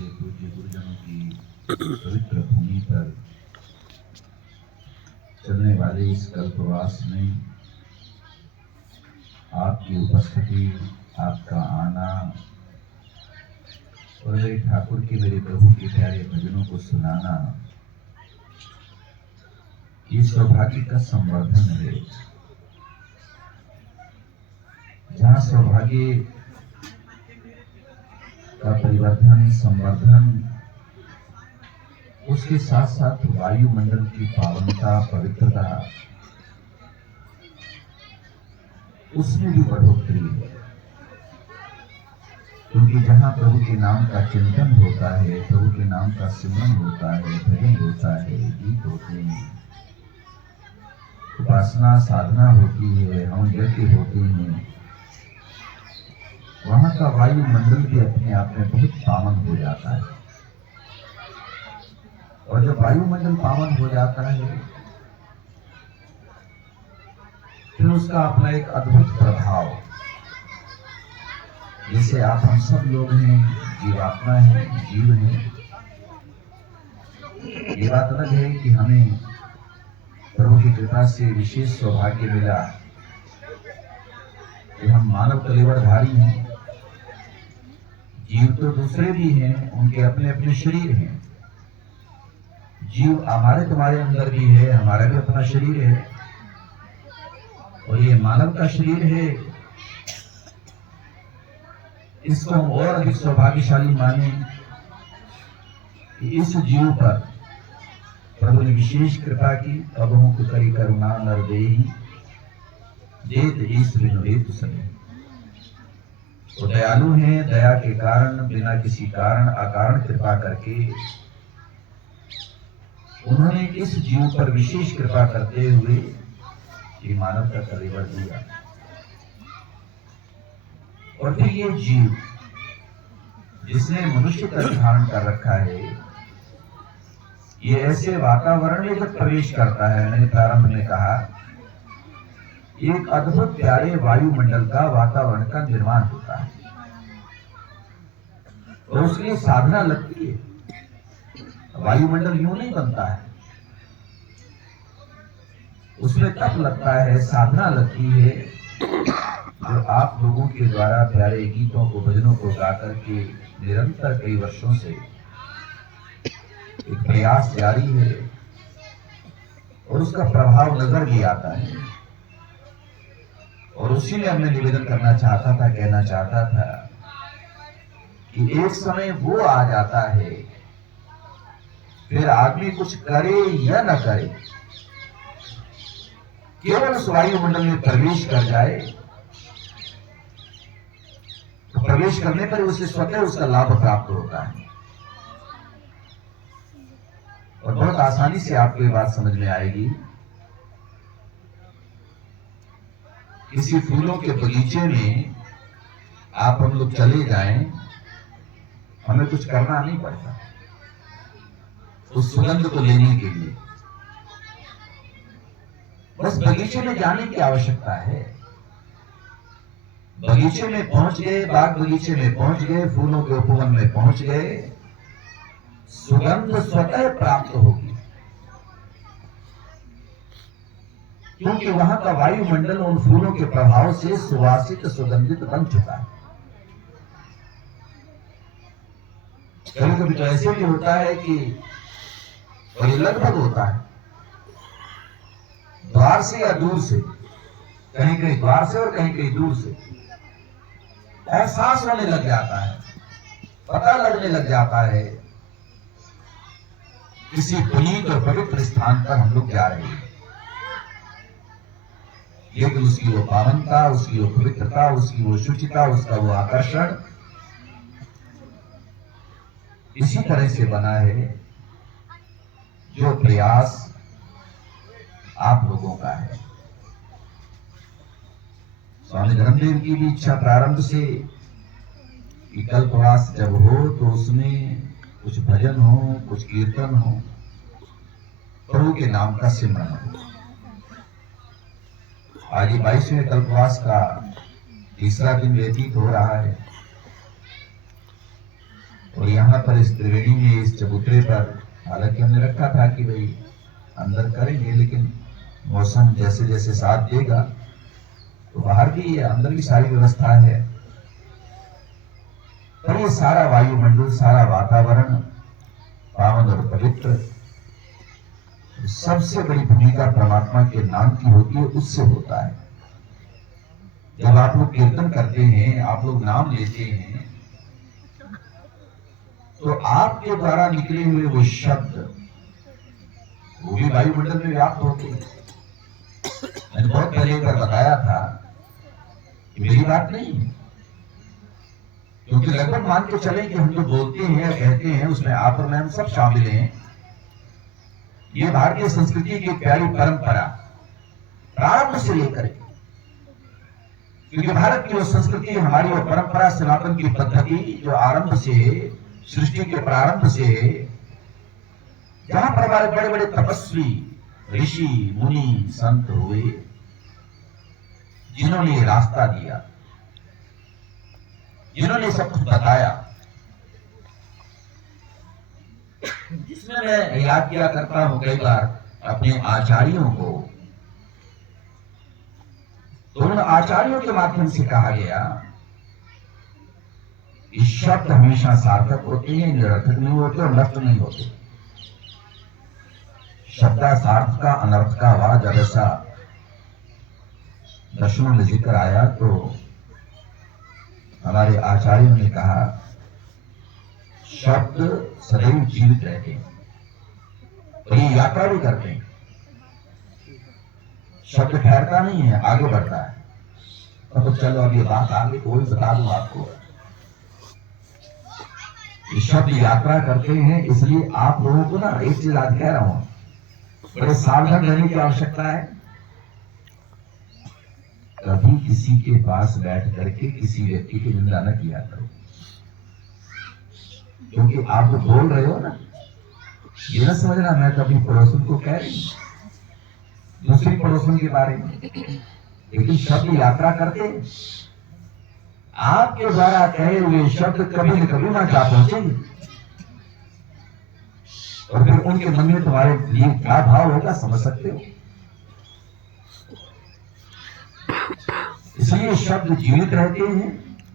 हमारे पूज्य गुरुजनों की पवित्र भूमि पर चलने वाले इस कल्पवास में आपकी उपस्थिति, आपका आना और मेरे ठाकुर के, मेरे प्रभु के प्यारे भजनों को सुनाना, ये सौभाग्य का संवर्धन है। जहाँ सौभाग्य का परिवर्धन, संवर्धन, उसके साथ साथ वायुमंडल की पावनता, पवित्रता, उसमें भी बढ़ोतरी है। क्योंकि जहाँ प्रभु के नाम का चिंतन होता है, प्रभु के नाम का सिमरन होता है, भजन होता है, गीत होते हैं, उपासना साधना होती है, हम यज्ञ होते हैं, वहां का वायुमंडल भी अपने आप में बहुत पावन हो जाता है। और जब वायुमंडल पावन हो जाता है फिर उसका अपना एक अद्भुत प्रभाव, जैसे आप हम सब लोग हैं, जीवात्मा है, जीव है। ये बात अलग है कि हमें प्रभु की कृपा से विशेष सौभाग्य मिला कि हम मानव कलेवरधारी हैं। जीव तो दूसरे भी हैं, उनके अपने अपने शरीर हैं। जीव हमारे तुम्हारे अंदर भी है, हमारा भी अपना शरीर है। और ये मानव का शरीर है, इसको हम और अधिक सौभाग्यशाली माने कि इस जीव पर प्रभु ने विशेष कृपा की। अबहु करी करुणा नर देहि, जेत ईश बिनु हेतु सने। वो दयालु हैं, दया के कारण, बिना किसी कारण अकारण कृपा करके उन्होंने इस जीव पर विशेष कृपा करते हुए ये मानव का कलेवर दिया। और फिर ये जीव जिसने मनुष्य का धारण कर रखा है, ये ऐसे वातावरण में जब प्रवेश करता है, मैंने प्रारंभ में कहा, एक अद्भुत प्यारे वायुमंडल का, वातावरण का निर्माण होता है। और उसके लिए साधना लगती है। वायुमंडल यूं नहीं बनता है, उसमें तप लगता है, साधना लगती है, जो आप लोगों के द्वारा प्यारे गीतों को, भजनों को गा करके निरंतर कई वर्षों से एक प्रयास जारी है और उसका प्रभाव नजर भी आता है। और उसी में मैं निवेदन करना चाहता था, कहना चाहता था कि एक समय वो आ जाता है, फिर आदमी कुछ करे या न करे, केवल उस वायुमंडल में प्रवेश कर जाए, तो प्रवेश करने पर उसे स्वतः उसका लाभ प्राप्त होता है। और बहुत आसानी से आपको ये बात समझ में आएगी। किसी फूलों के बगीचे में आप हम लोग चले जाएं, हमें कुछ करना नहीं पड़ता उस सुगंध को लेने के लिए। बस बगीचे में जाने की आवश्यकता है। बगीचे में पहुंच गए, बाग बगीचे में पहुंच गए, फूलों के उपवन में पहुंच गए, सुगंध स्वतः प्राप्त होगी। क्योंकि वहां का वायुमंडल उन फूलों के प्रभाव से सुवासित, सुगंधित बन चुका है। कभी कभी तो ऐसे भी होता है कि, और ये लगभग होता है, द्वार से या दूर से, कहीं कहीं द्वार से और कहीं कहीं दूर से एहसास होने लग जाता है, पता लगने लग जाता है किसी पुनीत और पवित्र स्थान पर हम लोग जा रहे हैं। लेकिन उसकी वो पावनता, उसकी वो पवित्रता, उसकी वो शुचिता, उसका वो आकर्षण इसी तरह से बना है जो प्रयास आप लोगों का है। स्वामी धर्मदेव की भी इच्छा प्रारंभ से कि कल्पवास जब हो तो उसमें कुछ भजन हो, कुछ कीर्तन हो, प्रभु के नाम का सिमरन हो। आज 22वें कल्पवास का 3रा दिन व्यतीत हो रहा है। और यहाँ पर इस त्रिवेणी में इस चबूतरे पर हालांकि हमने रखा था कि भाई अंदर करेंगे, लेकिन मौसम जैसे जैसे साथ देगा तो बाहर भी अंदर भी सारी व्यवस्था है। पर ये सारा वायुमंडल, सारा वातावरण पावन और पवित्र, सबसे बड़ी भूमिका परमात्मा के नाम की होती है, उससे होता है। जब आप लोग कीर्तन करते हैं, आप लोग नाम लेते हैं, तो आपके द्वारा निकले हुए वो शब्द वो भी वायुमंडल में व्याप्त होते हैं। मैंने बहुत पहले एक बार बताया था कि मेरी बात नहीं है, क्योंकि लगभग मान के चले कि हम जो बोलते हैं कहते हैं उसमें आप और मैं हम सब शामिल हैं। ये भारतीय संस्कृति की प्यारी परंपरा प्रारंभ से लेकर के, क्योंकि भारत की वो संस्कृति, हमारी वो परंपरा, सनातन की पद्धति जो आरंभ से, सृष्टि के प्रारंभ से, जहां पर हमारे बड़े बड़े तपस्वी ऋषि मुनि संत हुए, जिन्होंने ये रास्ता दिया, जिन्होंने सब कुछ बताया, जिसमें मैं याद किया करता हूं कई बार अपने आचार्यों को, तो उन आचार्यों के माध्यम से कहा गया कि शब्द हमेशा सार्थक होते हैं, निरर्थक नहीं होते और नष्ट नहीं होते। शब्दा सार्थ का अनर्थ का वा, जब ऐसा दर्शनों में जिक्र आया तो हमारे आचार्यों ने कहा शब्द सदैव जीवित रहते हैं और ये यात्रा भी करते हैं। शब्द ठहरता नहीं है, आगे बढ़ता है। तो चलो अब ये बात आगे कोई बता दूं आपको, ये शब्द यात्रा करते हैं, इसलिए आप लोगों को ना एक चीज आज कह रहा हूं, बड़े सावधान रहने की आवश्यकता है। कभी किसी के पास बैठ करके किसी व्यक्ति की निंदा न किया करो, क्योंकि आप जो बोल रहे हो ना, ये ना समझना मैं कभी पड़ोसन को कह रही दूसरी पड़ोसन के बारे में, लेकिन शब्द यात्रा करते, आपके द्वारा कहे हुए शब्द कभी न कभी वहां जा पहुंचेंगे और फिर उनके मन में तुम्हारे लिए क्या भाव होगा समझ सकते हो। इसलिए शब्द जीवित रहते हैं,